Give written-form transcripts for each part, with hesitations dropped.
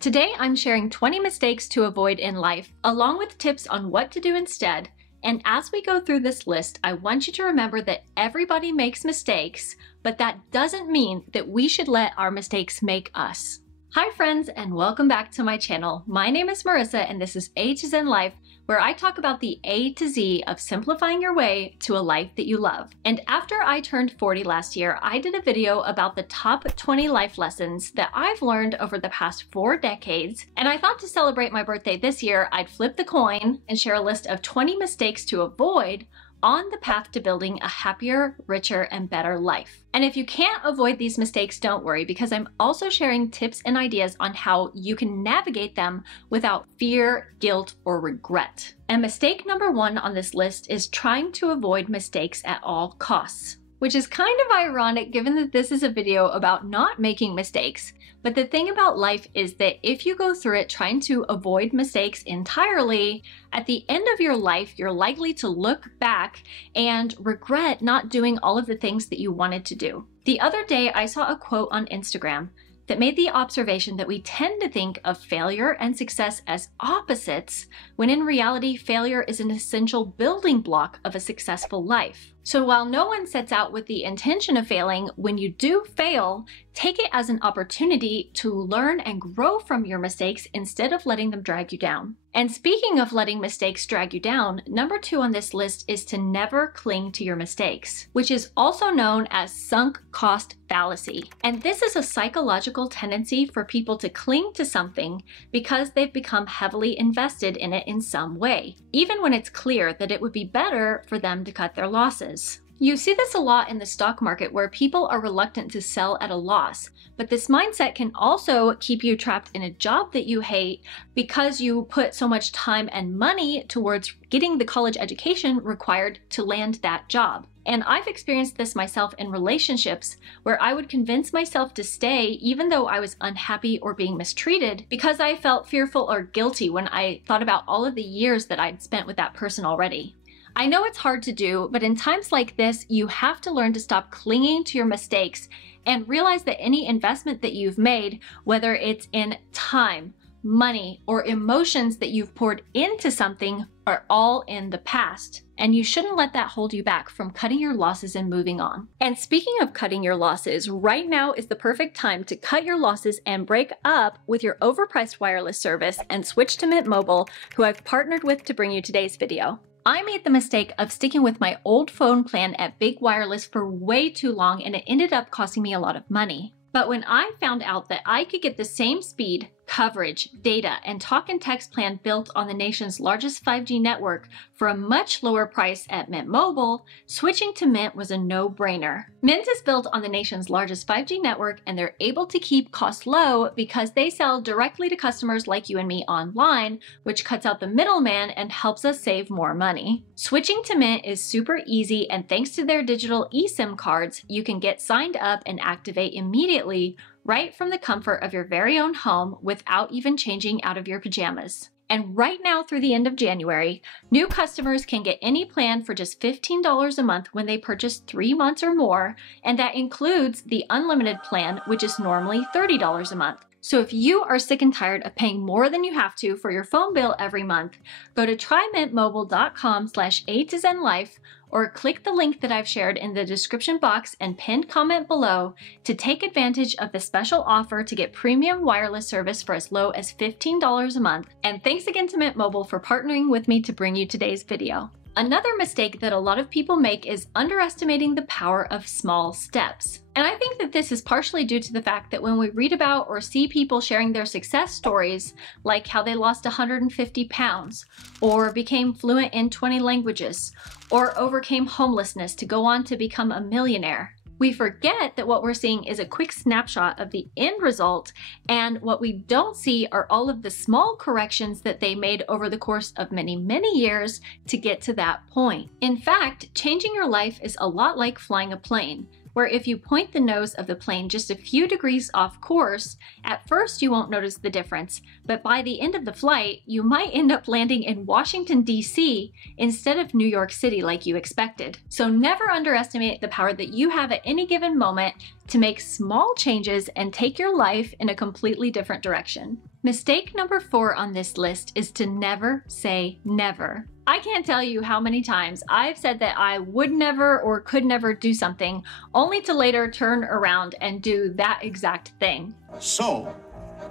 Today I'm sharing 20 mistakes to avoid in life, along with tips on what to do instead. And as we go through this list, I want you to remember that everybody makes mistakes, but that doesn't mean that we should let our mistakes make us. Hi friends, and welcome back to my channel. My name is Marissa and this is A to Zen Life, where I talk about the A to Z of simplifying your way to a life that you love. And after I turned 40 last year, I did a video about the top 20 life lessons that I've learned over the past 4 decades. And I thought to celebrate my birthday this year, I'd flip the coin and share a list of 20 mistakes to avoid on the path to building a happier, richer, and better life. And if you can't avoid these mistakes, don't worry, because I'm also sharing tips and ideas on how you can navigate them without fear, guilt, or regret. And mistake number 1 on this list is trying to avoid mistakes at all costs, which is kind of ironic given that this is a video about not making mistakes. But the thing about life is that if you go through it trying to avoid mistakes entirely, at the end of your life, you're likely to look back and regret not doing all of the things that you wanted to do. The other day, I saw a quote on Instagram that made the observation that we tend to think of failure and success as opposites, when in reality, failure is an essential building block of a successful life. So while no one sets out with the intention of failing, when you do fail, take it as an opportunity to learn and grow from your mistakes instead of letting them drag you down. And speaking of letting mistakes drag you down, number 2 on this list is to never cling to your mistakes, which is also known as sunk cost fallacy. And this is a psychological tendency for people to cling to something because they've become heavily invested in it in some way, even when it's clear that it would be better for them to cut their losses. You see this a lot in the stock market where people are reluctant to sell at a loss, but this mindset can also keep you trapped in a job that you hate because you put so much time and money towards getting the college education required to land that job. And I've experienced this myself in relationships where I would convince myself to stay even though I was unhappy or being mistreated because I felt fearful or guilty when I thought about all of the years that I'd spent with that person already. I know it's hard to do, but in times like this, you have to learn to stop clinging to your mistakes and realize that any investment that you've made, whether it's in time, money, or emotions that you've poured into something, are all in the past. And you shouldn't let that hold you back from cutting your losses and moving on. And speaking of cutting your losses, right now is the perfect time to cut your losses and break up with your overpriced wireless service and switch to Mint Mobile, who I've partnered with to bring you today's video. I made the mistake of sticking with my old phone plan at Big Wireless for way too long, and it ended up costing me a lot of money. But when I found out that I could get the same speed, coverage, data, and talk and text plan built on the nation's largest 5G network for a much lower price at Mint Mobile, switching to Mint was a no-brainer. Mint is built on the nation's largest 5G network, and they're able to keep costs low because they sell directly to customers like you and me online, which cuts out the middleman and helps us save more money. Switching to Mint is super easy, and thanks to their digital eSIM cards, you can get signed up and activate immediately right from the comfort of your very own home without even changing out of your pajamas. And right now through the end of January, new customers can get any plan for just $15 a month when they purchase 3 months or more, and that includes the unlimited plan, which is normally $30 a month. So if you are sick and tired of paying more than you have to for your phone bill every month, go to trymintmobile.com/A to Zen Life or click the link that I've shared in the description box and pinned comment below to take advantage of the special offer to get premium wireless service for as low as $15 a month. And thanks again to Mint Mobile for partnering with me to bring you today's video. Another mistake that a lot of people make is underestimating the power of small steps. And I think that this is partially due to the fact that when we read about or see people sharing their success stories, like how they lost 150 pounds, or became fluent in 20 languages, or overcame homelessness to go on to become a millionaire, we forget that what we're seeing is a quick snapshot of the end result, and what we don't see are all of the small corrections that they made over the course of many, many years to get to that point. In fact, changing your life is a lot like flying a plane, where if you point the nose of the plane just a few degrees off course, at first you won't notice the difference, but by the end of the flight, you might end up landing in Washington, D.C. instead of New York City like you expected. So never underestimate the power that you have at any given moment to make small changes and take your life in a completely different direction. Mistake number 4 on this list is to never say never. I can't tell you how many times I've said that I would never or could never do something, only to later turn around and do that exact thing. So,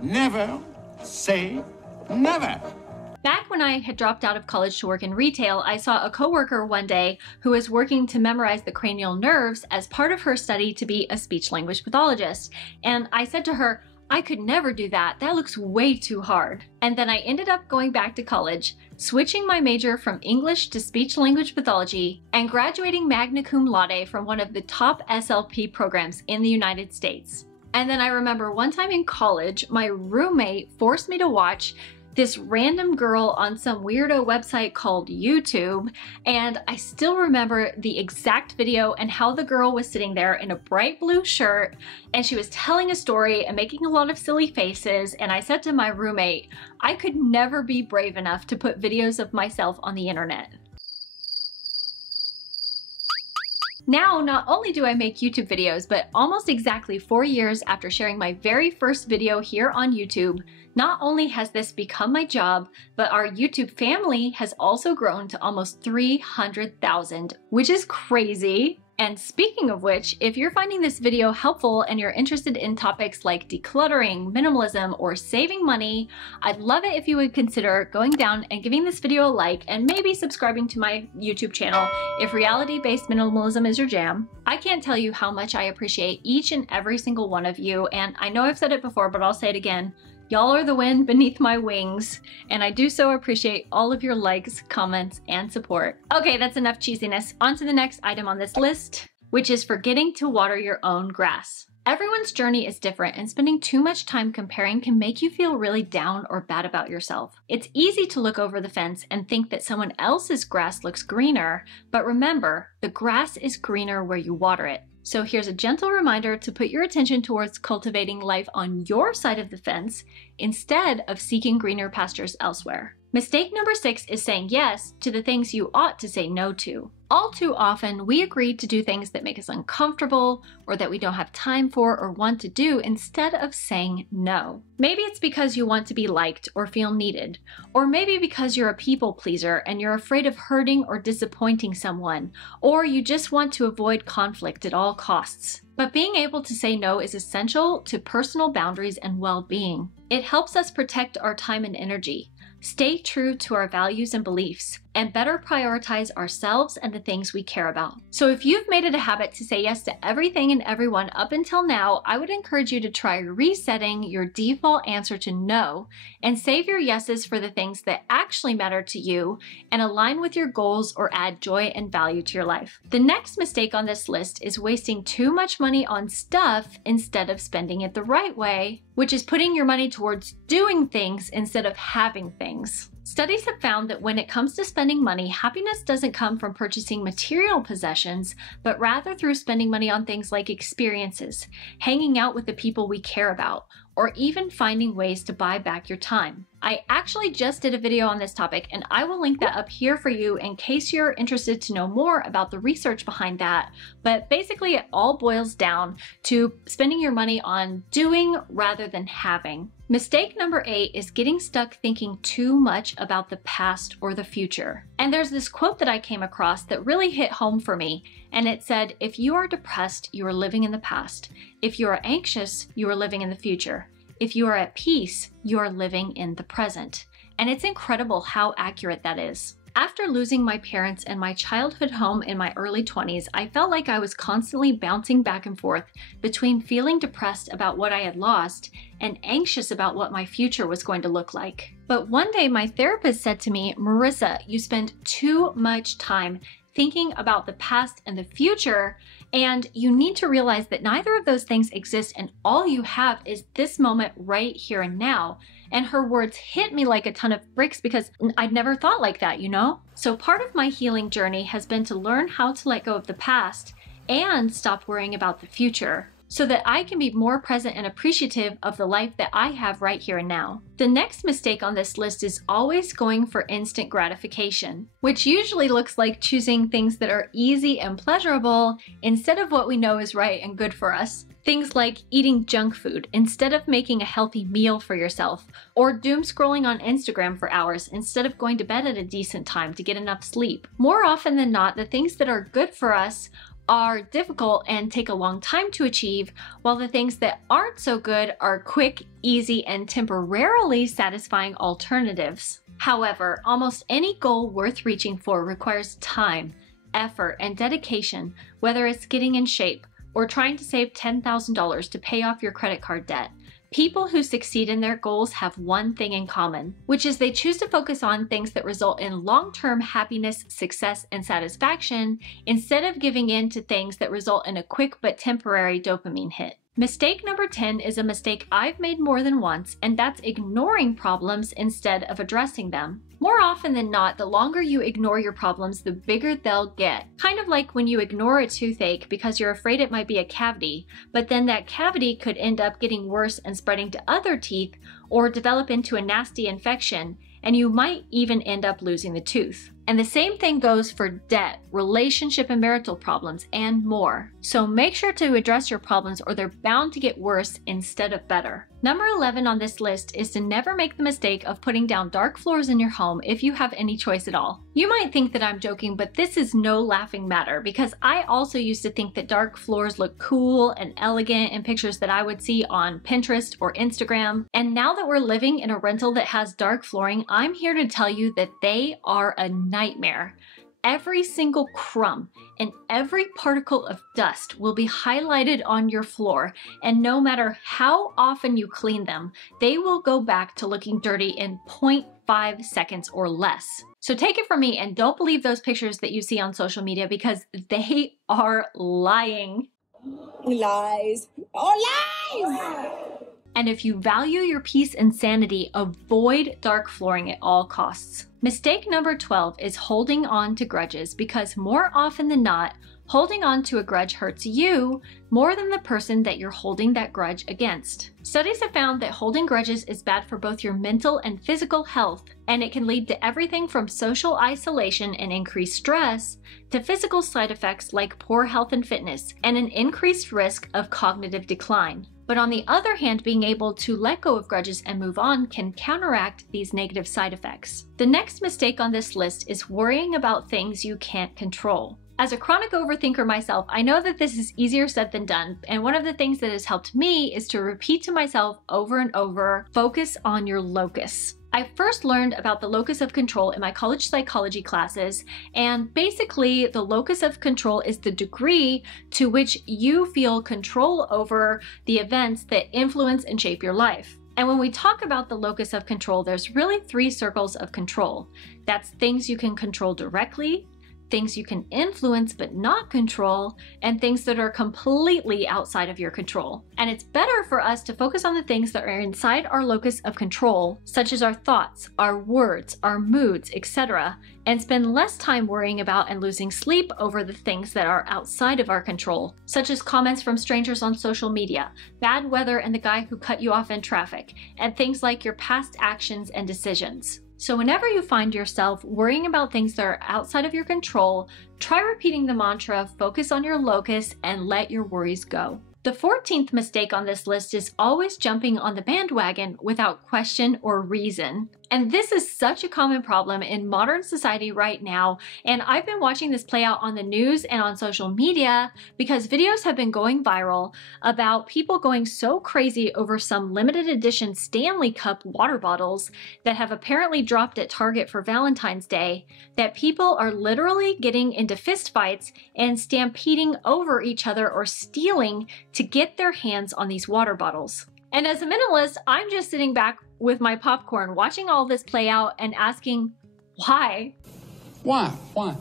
never say never. Back when I had dropped out of college to work in retail, I saw a coworker one day who was working to memorize the cranial nerves as part of her study to be a speech-language pathologist. And I said to her, I could never do that. That looks way too hard. And then I ended up going back to college, switching my major from English to speech-language pathology, and graduating magna cum laude from one of the top SLP programs in the United States. And then I remember one time in college, my roommate forced me to watch this random girl on some weirdo website called YouTube, and I still remember the exact video and how the girl was sitting there in a bright blue shirt and she was telling a story and making a lot of silly faces, and I said to my roommate, I could never be brave enough to put videos of myself on the internet. Now, not only do I make YouTube videos, but almost exactly 4 years after sharing my very first video here on YouTube, not only has this become my job, but our YouTube family has also grown to almost 300,000, which is crazy. And speaking of which, if you're finding this video helpful and you're interested in topics like decluttering, minimalism, or saving money, I'd love it if you would consider going down and giving this video a like and maybe subscribing to my YouTube channel if reality-based minimalism is your jam. I can't tell you how much I appreciate each and every single one of you, and I know I've said it before, but I'll say it again. Y'all are the wind beneath my wings, and I do so appreciate all of your likes, comments, and support. Okay, that's enough cheesiness. On to the next item on this list, which is forgetting to water your own grass. Everyone's journey is different, and spending too much time comparing can make you feel really down or bad about yourself. It's easy to look over the fence and think that someone else's grass looks greener, but remember, the grass is greener where you water it. So here's a gentle reminder to put your attention towards cultivating life on your side of the fence instead of seeking greener pastures elsewhere. Mistake number 6 is saying yes to the things you ought to say no to. All too often, we agree to do things that make us uncomfortable or that we don't have time for or want to do instead of saying no. Maybe it's because you want to be liked or feel needed, or maybe because you're a people pleaser and you're afraid of hurting or disappointing someone, or you just want to avoid conflict at all costs. But being able to say no is essential to personal boundaries and well-being. It helps us protect our time and energy, stay true to our values and beliefs, and better prioritize ourselves and the things we care about. So if you've made it a habit to say yes to everything and everyone up until now, I would encourage you to try resetting your default answer to no and save your yeses for the things that actually matter to you and align with your goals or add joy and value to your life. The next mistake on this list is wasting too much money on stuff instead of spending it the right way, which is putting your money towards doing things instead of having things. Studies have found that when it comes to spending money, happiness doesn't come from purchasing material possessions, but rather through spending money on things like experiences, hanging out with the people we care about, or even finding ways to buy back your time. I actually just did a video on this topic, and I will link that up here for you in case you're interested to know more about the research behind that. But basically, it all boils down to spending your money on doing rather than having. Mistake number 8 is getting stuck thinking too much about the past or the future. And there's this quote that I came across that really hit home for me, and it said, if you are depressed, you are living in the past. If you are anxious, you are living in the future. If you are at peace, you are living in the present. And it's incredible how accurate that is. After losing my parents and my childhood home in my early 20s, I felt like I was constantly bouncing back and forth between feeling depressed about what I had lost and anxious about what my future was going to look like. But one day my therapist said to me, Marissa, you spend too much time thinking about the past and the future, and you need to realize that neither of those things exist and all you have is this moment right here and now. And her words hit me like a ton of bricks because I'd never thought like that, you know? So part of my healing journey has been to learn how to let go of the past and stop worrying about the future. so that I can be more present and appreciative of the life that I have right here and now. The next mistake on this list is always going for instant gratification, which usually looks like choosing things that are easy and pleasurable instead of what we know is right and good for us. Things like eating junk food instead of making a healthy meal for yourself, or doom scrolling on Instagram for hours instead of going to bed at a decent time to get enough sleep. More often than not, the things that are good for us are difficult and take a long time to achieve, while the things that aren't so good are quick, easy, and temporarily satisfying alternatives. However, almost any goal worth reaching for requires time, effort, and dedication, whether it's getting in shape or trying to save $10,000 to pay off your credit card debt. People who succeed in their goals have one thing in common, which is they choose to focus on things that result in long-term happiness, success, and satisfaction instead of giving in to things that result in a quick but temporary dopamine hit. Mistake number 10 is a mistake I've made more than once, and that's ignoring problems instead of addressing them. More often than not, the longer you ignore your problems, the bigger they'll get. Kind of like when you ignore a toothache because you're afraid it might be a cavity, but then that cavity could end up getting worse and spreading to other teeth or develop into a nasty infection, and you might even end up losing the tooth. And the same thing goes for debt, relationship and marital problems, and more. So make sure to address your problems or they're bound to get worse instead of better. Number 11 on this list is to never make the mistake of putting down dark floors in your home if you have any choice at all. You might think that I'm joking, but this is no laughing matter because I also used to think that dark floors look cool and elegant in pictures that I would see on Pinterest or Instagram. And now that we're living in a rental that has dark flooring, I'm here to tell you that they are a nightmare. Every single crumb and every particle of dust will be highlighted on your floor, and no matter how often you clean them, they will go back to looking dirty in 0.5 seconds or less. So take it from me and don't believe those pictures that you see on social media because they are lying. Lies. Oh, lies! And if you value your peace and sanity, avoid dark flooring at all costs. Mistake number 12 is holding on to grudges because more often than not, holding on to a grudge hurts you more than the person that you're holding that grudge against. Studies have found that holding grudges is bad for both your mental and physical health, and it can lead to everything from social isolation and increased stress to physical side effects like poor health and fitness and an increased risk of cognitive decline. But on the other hand, being able to let go of grudges and move on can counteract these negative side effects. The next mistake on this list is worrying about things you can't control. As a chronic overthinker myself, I know that this is easier said than done, and one of the things that has helped me is to repeat to myself over and over, focus on your locus. I first learned about the locus of control in my college psychology classes, and basically the locus of control is the degree to which you feel control over the events that influence and shape your life. And when we talk about the locus of control, there's really 3 circles of control. That's things you can control directly, things you can influence but not control, and things that are completely outside of your control. And it's better for us to focus on the things that are inside our locus of control, such as our thoughts, our words, our moods, etc., and spend less time worrying about and losing sleep over the things that are outside of our control, such as comments from strangers on social media, bad weather and the guy who cut you off in traffic, and things like your past actions and decisions. So whenever you find yourself worrying about things that are outside of your control, try repeating the mantra, focus on your locus, and let your worries go. The 14th mistake on this list is always jumping on the bandwagon without question or reason. And this is such a common problem in modern society right now, and I've been watching this play out on the news and on social media because videos have been going viral about people going so crazy over some limited edition Stanley Cup water bottles that have apparently dropped at Target for Valentine's Day that people are literally getting into fist fights and stampeding over each other or stealing to get their hands on these water bottles. And as a minimalist, I'm just sitting back with my popcorn, watching all this play out and asking, why? Why? Why?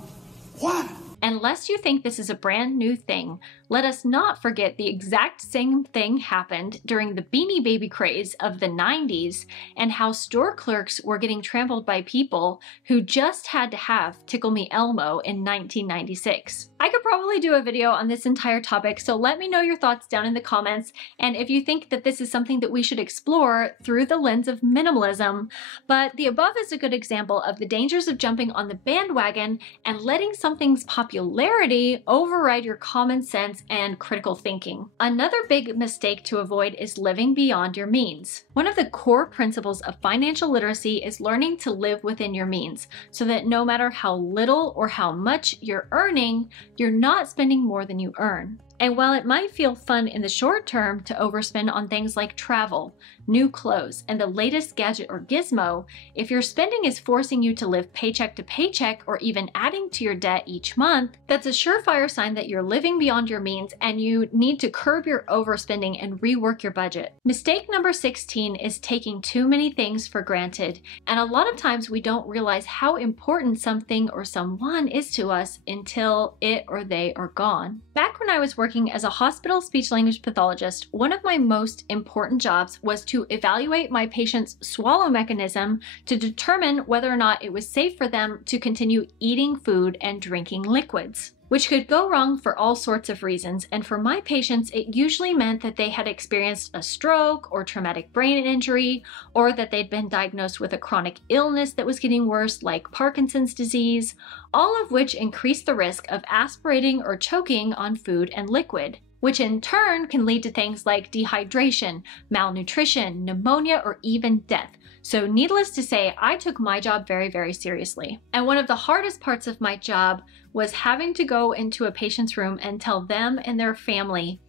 Why? Unless you think this is a brand new thing, Let us not forget the exact same thing happened during the Beanie Baby craze of the 90s and how store clerks were getting trampled by people who just had to have Tickle Me Elmo in 1996. I could probably do a video on this entire topic, so let me know your thoughts down in the comments, and if you think that this is something that we should explore through the lens of minimalism. But the above is a good example of the dangers of jumping on the bandwagon and letting something's popularity override your common sense and critical thinking. Another big mistake to avoid is living beyond your means. One of the core principles of financial literacy is learning to live within your means, so that no matter how little or how much you're earning, you're not spending more than you earn. And while it might feel fun in the short term to overspend on things like travel, new clothes, and the latest gadget or gizmo, if your spending is forcing you to live paycheck to paycheck or even adding to your debt each month, that's a surefire sign that you're living beyond your means and you need to curb your overspending and rework your budget. Mistake number 16 is taking too many things for granted, and a lot of times we don't realize how important something or someone is to us until it or they are gone. Back when I was working as a hospital speech-language pathologist, one of my most important jobs was to evaluate my patient's swallow mechanism to determine whether or not it was safe for them to continue eating food and drinking liquids, which could go wrong for all sorts of reasons. And for my patients, it usually meant that they had experienced a stroke or traumatic brain injury, or that they'd been diagnosed with a chronic illness that was getting worse, like Parkinson's disease, all of which increased the risk of aspirating or choking on food and liquid, which in turn can lead to things like dehydration, malnutrition, pneumonia, or even death. So needless to say, I took my job very, very seriously. And one of the hardest parts of my job was having to go into a patient's room and tell them and their family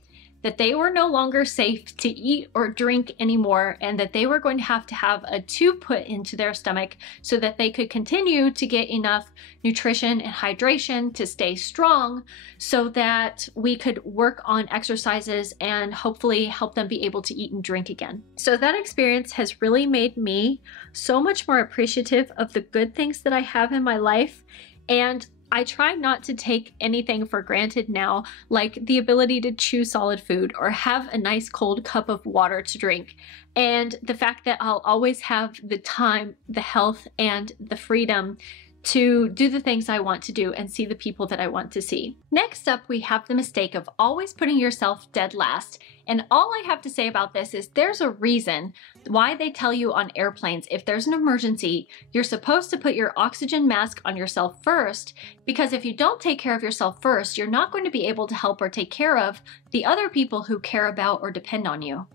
that they were no longer safe to eat or drink anymore, and that they were going to have a tube put into their stomach so that they could continue to get enough nutrition and hydration to stay strong, so that we could work on exercises and hopefully help them be able to eat and drink again. So that experience has really made me so much more appreciative of the good things that I have in my life, and I try not to take anything for granted now, like the ability to chew solid food or have a nice cold cup of water to drink, and the fact that I'll always have the time, the health, and the freedom to do the things I want to do and see the people that I want to see. Next up, we have the mistake of always putting yourself dead last. And all I have to say about this is there's a reason why they tell you on airplanes, if there's an emergency, you're supposed to put your oxygen mask on yourself first, because if you don't take care of yourself first, you're not going to be able to help or take care of the other people who care about or depend on you.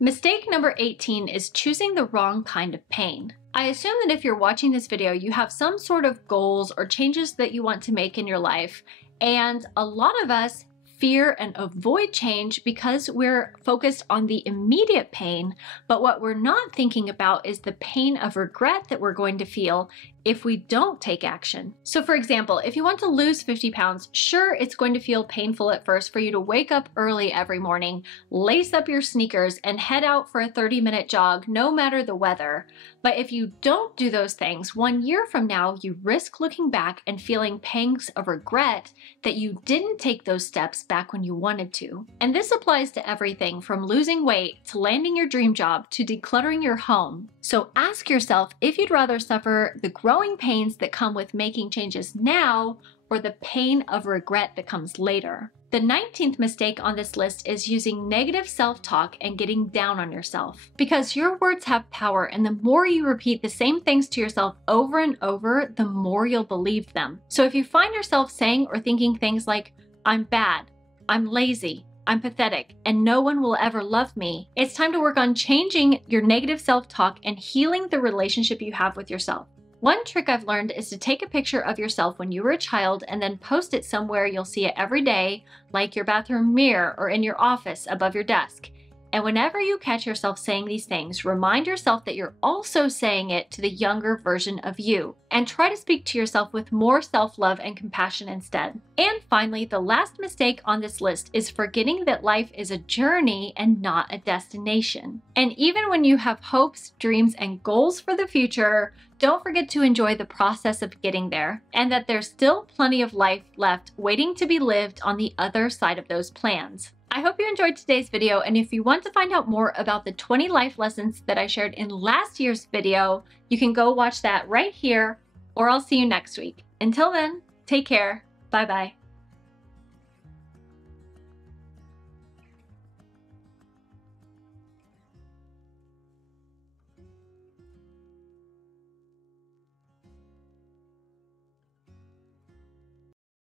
Mistake number 18 is choosing the wrong kind of pain. I assume that if you're watching this video, you have some sort of goals or changes that you want to make in your life, and a lot of us fear and avoid change because we're focused on the immediate pain, but what we're not thinking about is the pain of regret that we're going to feel if we don't take action. So for example, if you want to lose 50 pounds, sure, it's going to feel painful at first for you to wake up early every morning, lace up your sneakers, and head out for a 30-minute jog, no matter the weather. But if you don't do those things, 1 year from now, you risk looking back and feeling pangs of regret that you didn't take those steps back when you wanted to. And this applies to everything from losing weight to landing your dream job to decluttering your home. So ask yourself if you'd rather suffer the growing pains that come with making changes now, or the pain of regret that comes later. The 19th mistake on this list is using negative self-talk and getting down on yourself. Because your words have power, and the more you repeat the same things to yourself over and over, the more you'll believe them. So if you find yourself saying or thinking things like, "I'm bad," "I'm lazy," "I'm pathetic," and "no one will ever love me," it's time to work on changing your negative self-talk and healing the relationship you have with yourself. One trick I've learned is to take a picture of yourself when you were a child and then post it somewhere you'll see it every day, like your bathroom mirror or in your office above your desk. And whenever you catch yourself saying these things, remind yourself that you're also saying it to the younger version of you. And try to speak to yourself with more self-love and compassion instead. And finally, the last mistake on this list is forgetting that life is a journey and not a destination. And even when you have hopes, dreams, and goals for the future, don't forget to enjoy the process of getting there, and that there's still plenty of life left waiting to be lived on the other side of those plans. I hope you enjoyed today's video, and if you want to find out more about the 20 life lessons that I shared in last year's video, you can go watch that right here, or I'll see you next week. Until then, take care. Bye-bye.